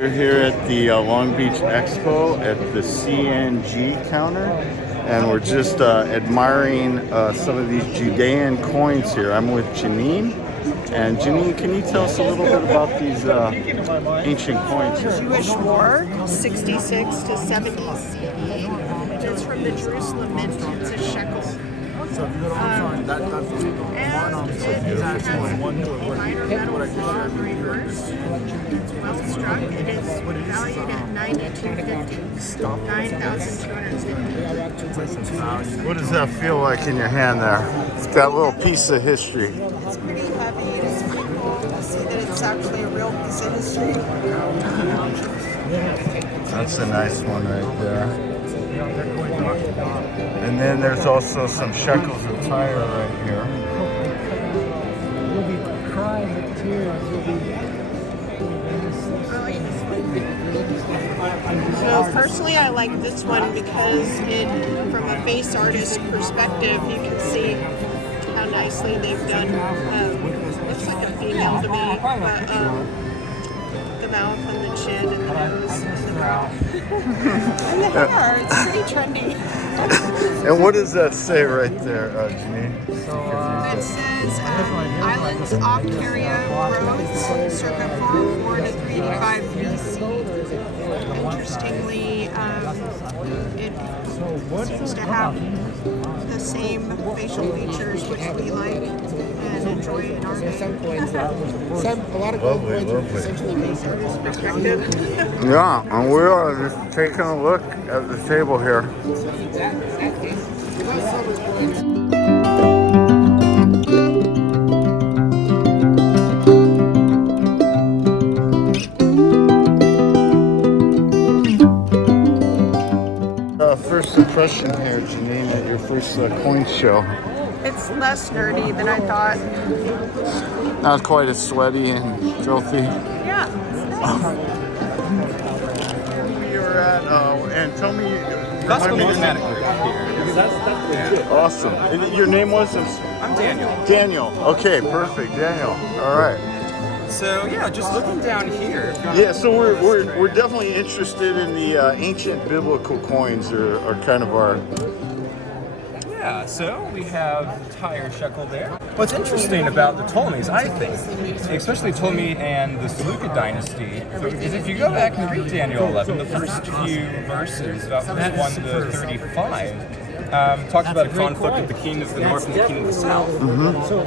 We're here at the Long Beach Expo at the CNG counter, and we're just admiring some of these Judean coins here. I'm with Janine. And Janine, can you tell us a little bit about these ancient coins here? Jewish War, 66 to 70 CE. It's from the Jerusalem Mint. It's a shekel. And it has a minor metal flaw reverse. It's well struck. It is valued at $9,250. $9,250. What does that feel like in your hand there? It's got a little piece of history. It's pretty heavy. It's pretty cool to see that it's actually a real piece of history. That's a nice one right there. And then there's also some shekels of Tyre right here. You'll be crying with tears. So personally, I like this one because from a face artist perspective, you can see how nicely they've done. Looks like a female to me, but the mouth and the chin and the nose and the brow and the hair. It's pretty trendy. And what does that say right there, Janine? It says islands off Caria roads, circa 404 to 385 BC. Interestingly, it seems to have the same facial features which we like and enjoy in our day. Lovely, lovely. Perspective. Yeah, and we are just taking a look at the table here. First impression here, Janine, at your first coin show. It's less nerdy than I thought. Not quite as sweaty and filthy. Yeah. You're at, and tell me, That's the remind me most the name. here. Awesome. And your name was? I'm Daniel. Daniel. Okay, perfect. Daniel. All right. So yeah, just looking down here. Yeah, so we're definitely interested in the ancient biblical coins, are kind of our. Yeah, so we have Tyrian Shekel there. What's interesting about the Ptolemies, I think, especially Ptolemy and the Seleucid dynasty, is if you go back and read Daniel 11, the first few verses, about verse 1 to 35, talks about a conflict of the king of the north and the king of the south,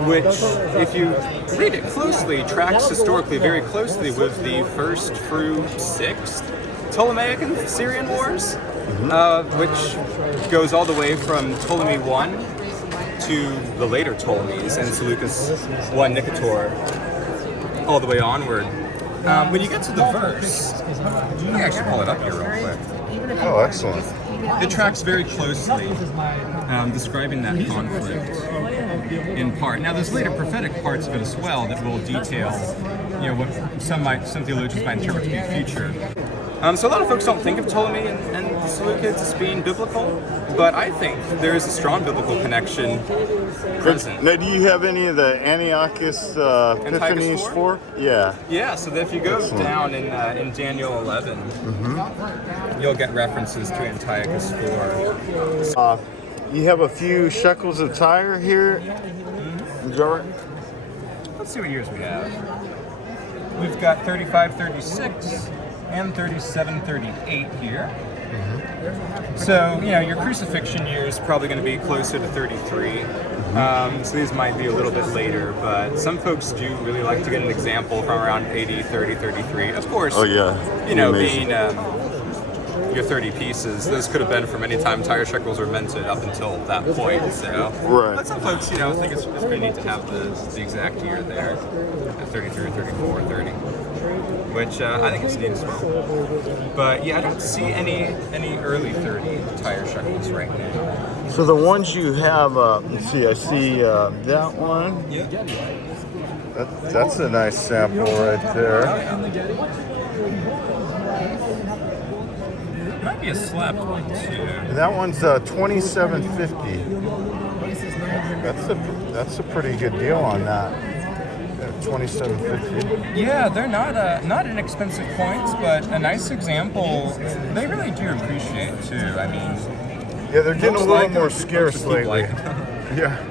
which, if you read it closely, tracks historically very closely with the first through sixth Ptolemaic and Syrian wars, which goes all the way from Ptolemy I to the later Ptolemies and Seleucus I Nicator, all the way onward. When you get to the verse, let me actually pull it up here real quick. Oh, excellent. It tracks very closely, describing that conflict in part. Now, there's later prophetic parts of it as well that will detail, what some theologians might interpret to be future. So a lot of folks don't think of Ptolemy and the Seleucids as being biblical, but I think there is a strong biblical connection present. Now, do you have any of the Antiochus Epiphanies 4? Yeah. Yeah, so if you go down in Daniel 11, you'll get references to Antiochus 4. You have a few shekels of Tyre here. Is that right? Let's see what years we have. We've got 3536 and 3738 here. So, your crucifixion year is probably going to be closer to 33. So these might be a little bit later, but some folks do really like to get an example from around 80, 30, 33. Of course, being your 30 pieces, those could have been from any time Tyre shekels were minted up until that point. So, right. But some folks, think it's pretty neat to have the exact year there at 33, 34, 30. Which I think is neat as well. But yeah, I don't see any early 30 Tyre shekels right now. So the ones you have, let's see, I see that one. Yeah. That's a nice sample right there. Might be a slapped one too. That one's 2750. That's a pretty good deal on that. 2750. Yeah, they're not inexpensive coins, but a nice example. They really do appreciate too. I mean, Yeah, they're getting a looks little like more them. scarce Looks lately. like them. Yeah.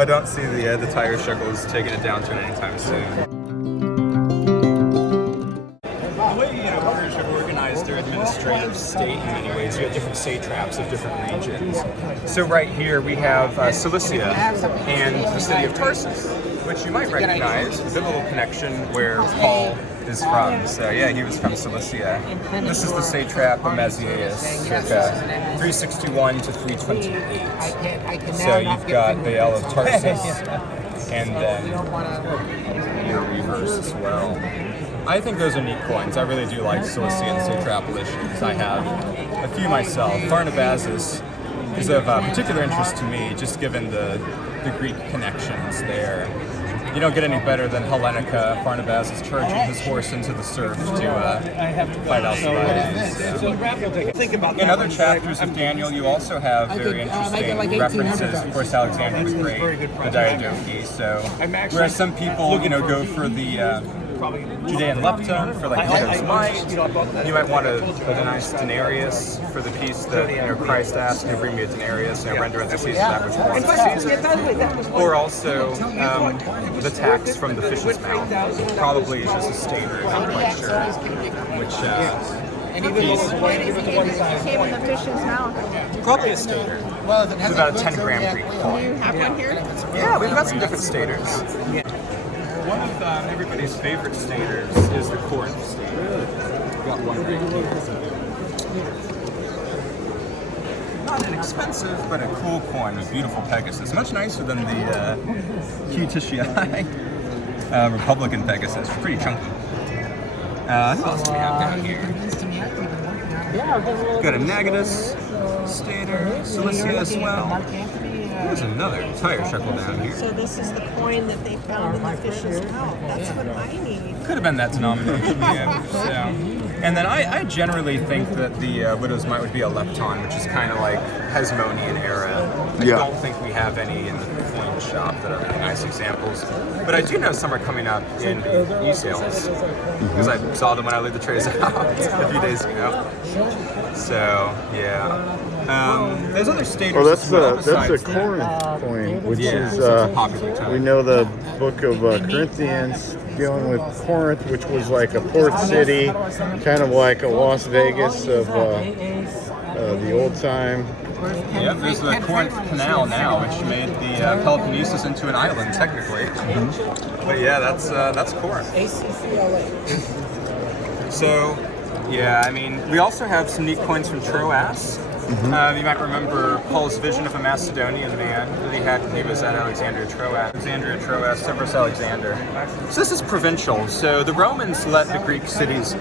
I don't see the Tyrian Shekels taking it down to anytime soon. The way orders are organized, their administrative state in many ways. You have different satraps of different regions. So right here we have Cilicia and the city of Tarsus, which you might recognize. There's a little connection where Paul is from. So yeah, he was from Cilicia. This is the satrap of Mazaeus, circa 361 to 328. So you've got the L of Tarsus, and then your reverse as well. I think those are neat coins. I really do like Cilician satrap editions. I have a few myself. Pharnabazus is of particular interest to me, just given the Greek connections there. You don't get any better than Hellenica. Pharnabazus charging his horse into the surf to fight Alcibiades. In other chapters of Daniel, you also have very interesting references. Of course, Alexander the Great, the Diadochi. So, whereas some people, go for the Judean lepton for like Neto's mite. You might want a nice denarius for the piece that Christ asked, bring me a denarius, render unto Caesar that which belongs to Caesar. Or also the tax from the fish's mouth. Probably is just a stater, not quite sure which piece. Came in the fish's mouth. Probably a stater. It's about a 10-gram Greek coin. Do you have one here? Yeah, we've got some different staters. One of everybody's favorite staters is the Corinth stater. Got one right here. Not inexpensive, but a cool coin with beautiful Pegasus. Much nicer than the Q-Tishii Republican Pegasus. Pretty chunky. Who else do we have down here? Got a Negatus stater, Cilicia as well. There's another Tyrian Shekel down here. So this is the coin that they found in the fish's mouth. That's what I need. Could have been that denomination, yeah. So, and then I generally think that the Widow's Mite would be a lepton, which is kind of like Hasmonean era. I don't think we have any in the coin shop that are really nice examples. But I do know some are coming up in e-sales, because I saw them when I laid the trays out a few days ago. So, yeah. There's other staters. Well, that's as a Corinth coin, which is popular time. we know the book of Corinthians dealing with Corinth, which was like a port city, kind of like a Las Vegas of the old time. Yep, there's the Corinth Canal now, which made the Peloponnesus into an island, technically. But yeah, that's Corinth. So, yeah, I mean, we also have some neat coins from Troas. You might remember Paul's vision of a Macedonian man that he had when he was at Alexandria Troas, Severus Alexander. So this is provincial. So the Romans let the Greek cities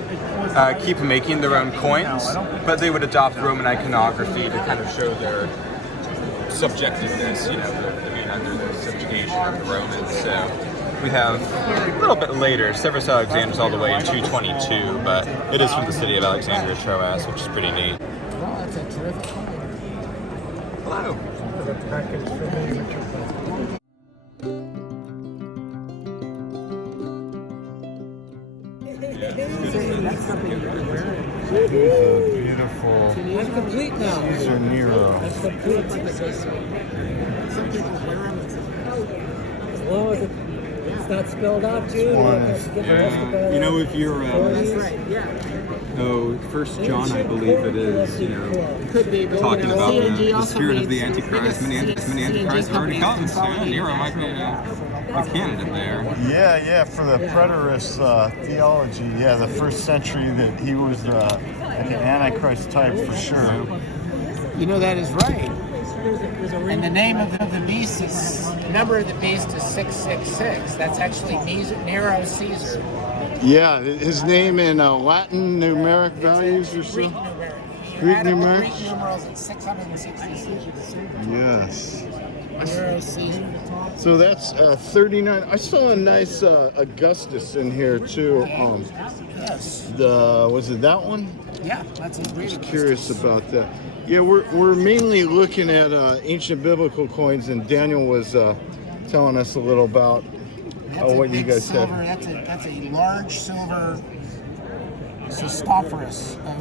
keep making their own coins, but they would adopt Roman iconography to kind of show their subjectiveness, being under the subjugation of the Romans. So we have a little bit later, Severus Alexander's all the way in 222, but it is from the city of Alexandria Troas, which is pretty neat. That's a terrific coin. Hello. The package for the amateur club. That's something you can wear. Beautiful. That's complete now. Caesar Nero. That's complete. Something to wear on the As long as it's not spelled out too. If you're That's right, yeah. First John, I believe it is, Could be, but talking about CNG the also spirit of the makes Antichrist. Many Antichrists have already come, so Nero might be a candidate there. Yeah, for the preterist theology. Yeah, the first century that he was like an Antichrist type for sure. That is right. And the name of the beast is, the number of the beast is 666. That's actually Nero Caesar. Yeah, his name in Latin numeric values or Greek so. numeric. Greek Add up the numeric? Greek numerals, it's 666. Yes. Nero Caesar. So that's 39. I saw a nice Augustus in here too. Yes. Was it that one? Yeah, that's a great. Curious about that. Yeah, we're mainly looking at ancient biblical coins, and Daniel was telling us a little about Oh, what you guys silver, said. That's a large silver Christophorus of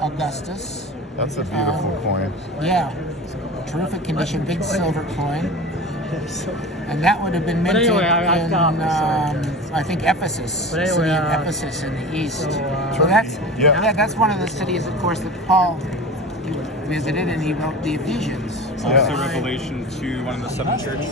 Augustus. That's a beautiful coin. Yeah, terrific condition, big silver coin. And that would have been minted in, I think, Ephesus, city of Ephesus in the east. So that's one of the cities, of course, that Paul visited, and he wrote the Ephesians. Also Revelation to one of the 7 churches.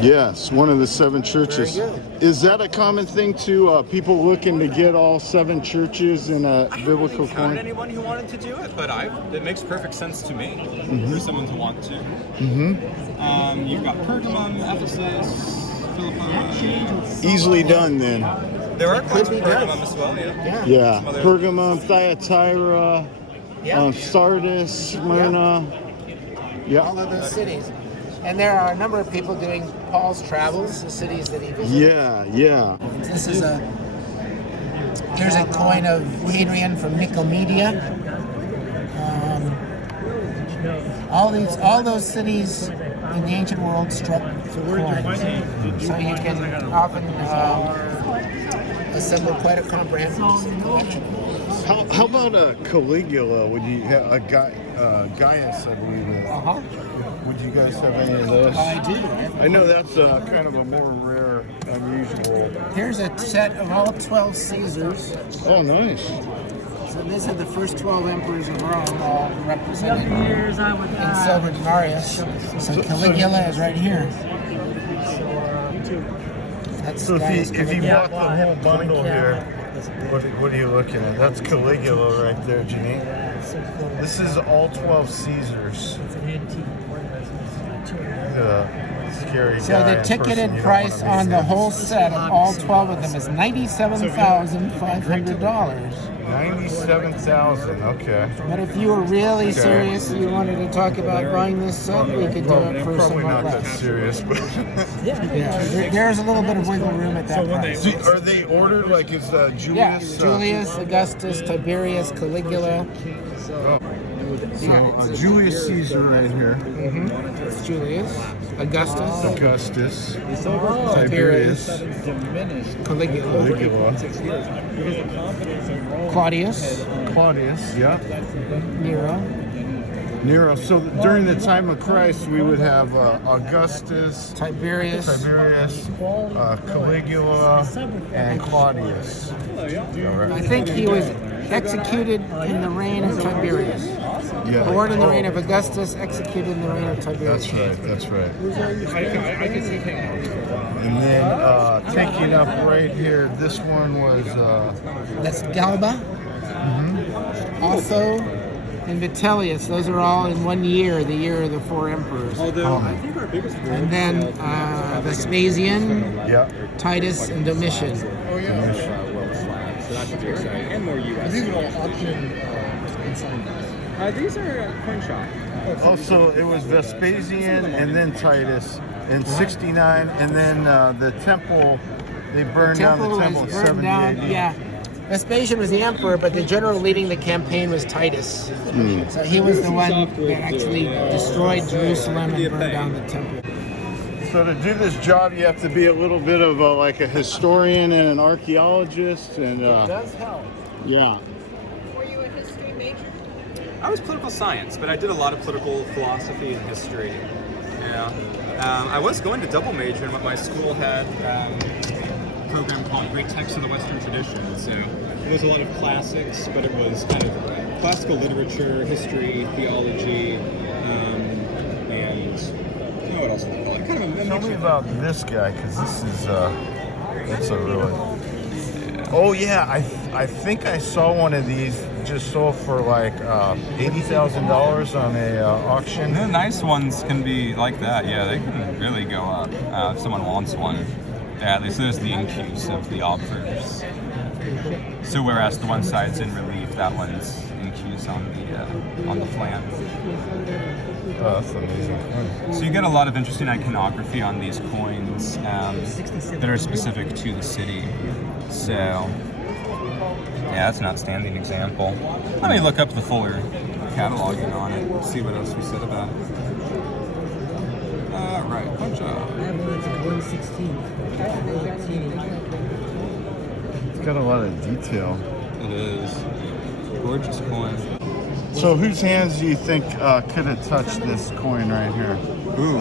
Yes, one of the 7 churches. Very good. Is that a common thing to people looking to get all 7 churches in a biblical Found coin? anyone who wanted to do it, but it makes perfect sense to me for someone to want to. You've got Pergamum, Ephesus, Philippi. Easily done then. There are coins from Pergamum as well, yeah. Yeah, Some other- Pergamum, Thyatira, Sardis, Smyrna. All of those cities. And there are a number of people doing Paul's travels, the cities that he visited. Yeah. This is here's a coin of Hadrian from Nicomedia. All those cities in the ancient world struck coins. So you can often assemble quite a comprehensive collection. How about Caligula? Would you have Gaius, I believe? Would you guys have any of those? I do. I know that's kind of a more rare, unusual. Here's a set of all 12 Caesars. Oh, nice. So these are the first 12 emperors of Rome, all represented in silver denarius. So Caligula is right here. So if you bought the whole bundle here, what are you looking at? That's Caligula right there, Janine. This is all 12 Caesars. Scary So guy the in ticketed person you don't price wanna on meet. the whole set of all 12 of them is $97,500. 97,000. Okay. But if you were really serious, you wanted to talk about buying this set, we could do it for Probably somewhat not that less. serious, but There's a little bit of wiggle room at that price. are they ordered like is Julius? Yeah, Julius, Augustus, Tiberius, Caligula. So Julius Caesar right here. It's Julius, Augustus, Tiberius, Caligula, Claudius, yeah. Nero. So during the time of Christ, we would have Augustus, Tiberius, Caligula, and Claudius. I think he was executed in the reign of Tiberius. Yeah. Born in the reign of Augustus, executed in the reign of Tiberius. That's right. And then taking up right here, this one was That's Galba. Also, and Vitellius. Those are all in one year, the year of the 4 emperors. And then Vespasian, Titus, and Domitian. And more US. These are all auction These are coin shop. also it was Vespasian and then Titus in 69, and then the temple, they burned down the temple in was burned 70 down. AD. Yeah. Vespasian was the emperor, but the general leading the campaign was Titus. So he was the one that actually destroyed Jerusalem and burned down the temple. So to do this job, you have to be a little bit of like a historian and an archaeologist, and Does help. yeah. Were you a history major? I was political science, but I did a lot of political philosophy and history. Yeah. I was going to double major in what my school had a program called Great Texts of the Western Tradition. So it was a lot of classics, but it was kind of classical literature, history, theology, and what else would I call it? Kind of a Tell me about this guy, because this is that's a really. Oh yeah, I think I saw one of these just sold for like $80,000 on a auction. The nice ones can be like that. Yeah, they can really go up if someone wants one. Yeah, so there's the incuse of the obverse. So whereas the one side's in relief, that one's incuse on the flank. Oh, that's amazing. So you get a lot of interesting iconography on these coins that are specific to the city. So yeah, that's an outstanding example. Let me look up the fuller cataloging on it, see what else we said about it. Right, punch up. It's got a lot of detail. It is. Gorgeous coin. So whose hands do you think could have touched this coin right here? Ooh.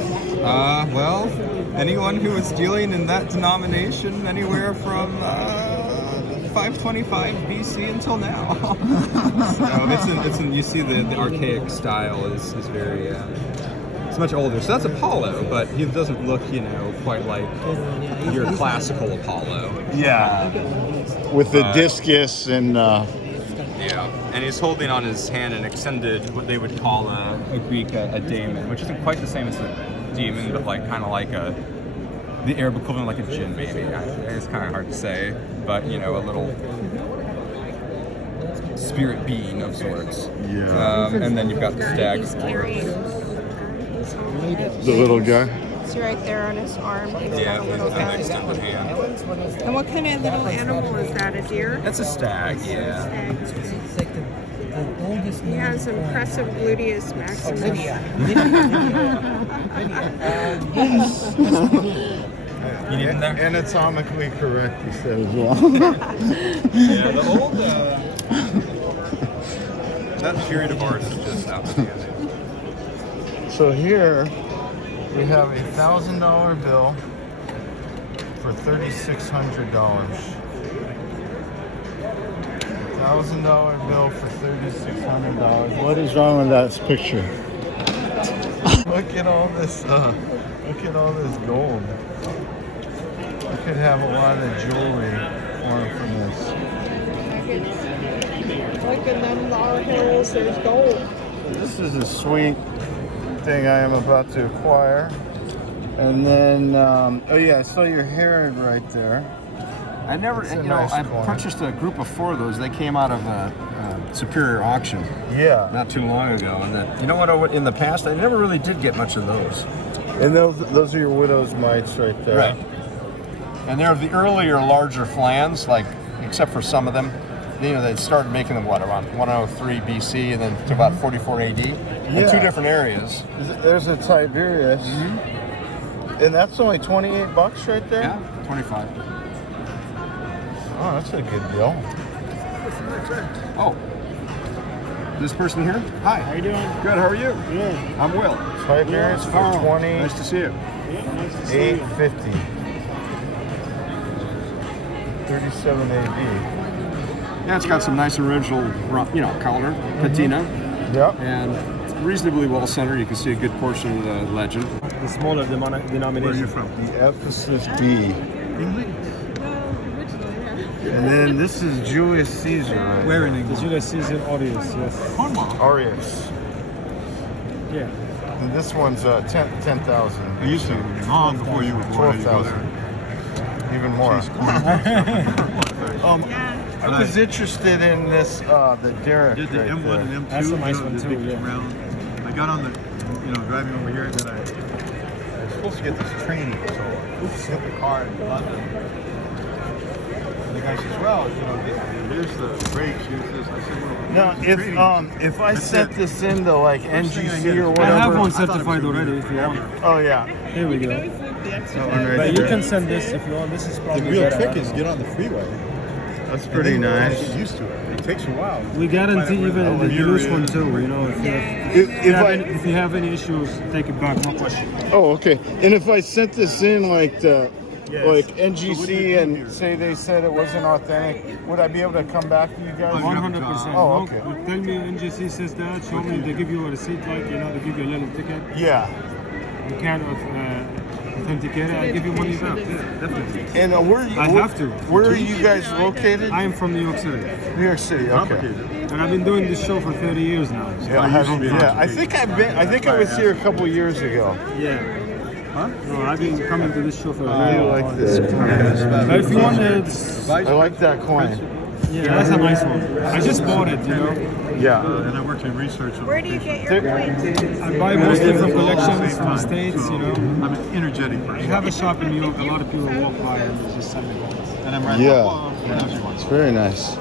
Well, anyone who was dealing in that denomination anywhere from 525 BC until now. So you see the archaic style is very, it's much older. So that's Apollo, but he doesn't look, quite like your classical Apollo. Yeah. With the discus and... Yeah, and he's holding on his hand an extended, what they would call a Greek a daemon, which isn't quite the same as a demon, but kind of like the Arab equivalent, like a jinn, maybe. It's kind of hard to say, but a little spirit being of sorts. Yeah. And then you've got the stag. He's carrying the little guy. It's right there on his arm. He's Yeah, got a little an guy. extended hand. And what kind of little animal is that? A deer? That's a stag, yeah. He has impressive gluteus maximus. You need him there? Anatomically correct, he said as well. Yeah, the old, that period of art is just outstanding. So here we have a $1,000 bill for $3,600. $1,000 bill for $3,600. What is wrong with that picture? Look at all this. Look at all this gold. You could have a lot of jewelry formed from this. Like in them Laurel Hills, there's gold. This is a sweet thing I am about to acquire. And then, oh yeah, I saw your Herod right there. I never, It's a nice I coin. purchased a group of 4 of those. They came out of a Superior auction Yeah. not too long ago. And then, in the past, I never really did get much of those. And those are your widow's mites right there. Right. And they're the earlier, larger flans, except for some of them. They started making them, around 103 BC and then to about 44 AD in 2 different areas. There's a Tiberius. And that's only $28 right there? Yeah, 25. Oh, that's a good deal. Oh, this person here? Hi. How you doing? Good, how are you? Good. I'm Will. Tiberius for Carl. 20. Nice to see you. $8.50. 37 AD. Yeah, it's got some nice original, color, patina, Yep. and reasonably well centered. You can see a good portion of the legend. The smaller denomination. Where are you from? The Ephesus B. And then this is Julius Caesar. Right? Where in England? The Julius Caesar Aureus, yes. Arius. Yeah. And this one's 10,000. It used to be long before you were born. 12,000. Even more. I was interested in this, the Derek Did the right M1 there. and M2, That's a nice one the too, big yeah. round. I got on the, driving over here, then I was supposed to get this training, so oops, hit the car in London. And the guy says, well, here's the brakes, here's this. I said, well, Now, here's the training. if I sent this into like NGC or I whatever. have one I thought it was certified gonna be already if you want. Oh yeah. Here we go. But you can send this if you want. This is The probably real better. trick is get on the freeway. That's pretty And then nice. Get used to it. It takes a while. We guarantee even the used one too. If you have any issues, take it back. No question. Oh, okay. And if I sent this in like Yes. NGC and say they said it wasn't authentic, would I be able to come back to you guys? 100%. Oh, okay. No, tell me NGC says that. Show me. They give you a receipt, they give you a little ticket. Yeah. You can't authenticate it. I give you money back. Yeah, definitely. And I have to. Where are you guys located? I am from New York City, New York City. Okay. and I've been doing this show for 30 years now. So Yeah, I think I was here a couple years ago. Yeah. Huh? No, I've been coming to this show for a I very long like time. this. But if you want I like that coin. yeah, that's a nice one. I just bought it, Yeah. And I worked in research. Where do you get your coins? I buy mostly from collections from the States, I'm an energetic I person. have a shop in New York. A lot of people walk by and they just send me coins. And I'm right Yeah. It's very nice.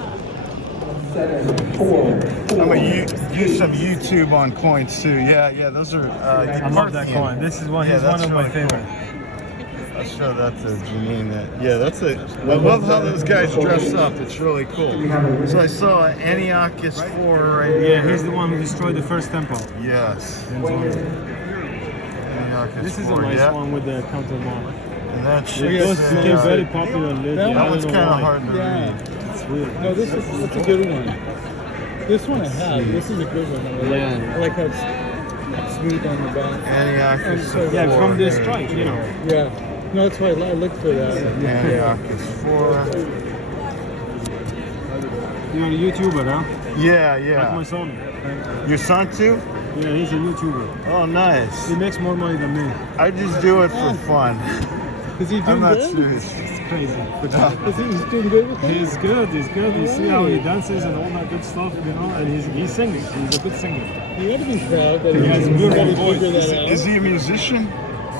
I'm gonna use some YouTube on coins too. Yeah, those are. I love that coin. This is one. Yeah, He's one that's of my really cool. favorite. I'll show that to Janine. I love how those guys dress up. It's really cool. So I saw Antiochus 4 right Yeah, here. he's the one who destroyed the first temple. Yes. Antiochus This is a 4, nice yeah. one with the counter mark. And that shit It became very popular lately. that I one's don't know kind of why. hard to read. It's weird. No, that's a good one. This one I have. This is a good one. I like how it's smooth on the back. Antiochus So, 4. Yeah, from the there strike, you know. Yeah. No, that's why I looked for that. Antiochus 4. You're a YouTuber, huh? Yeah, Like my yeah. son. Your son too? Yeah, he's a YouTuber. Oh, nice. He makes more money than me. I just do it for fun. Is he I'm doing not good? serious. It's crazy. Is he doing good with it? He's good. He's good. You see how he dances and all that good stuff, you know. And he's singing. He's a good singer. You ought to be proud that he has has a beautiful really voice. figured that out. Is he a musician?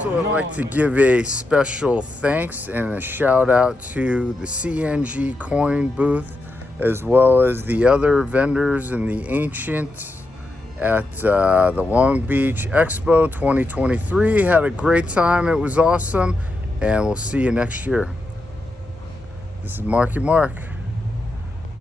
So I'd like to give a special thanks and a shout out to the CNG Coin booth, as well as the other vendors in the Ancient at the Long Beach Expo 2023. Had a great time. It was awesome. And we'll see you next year. This is Marky Mark.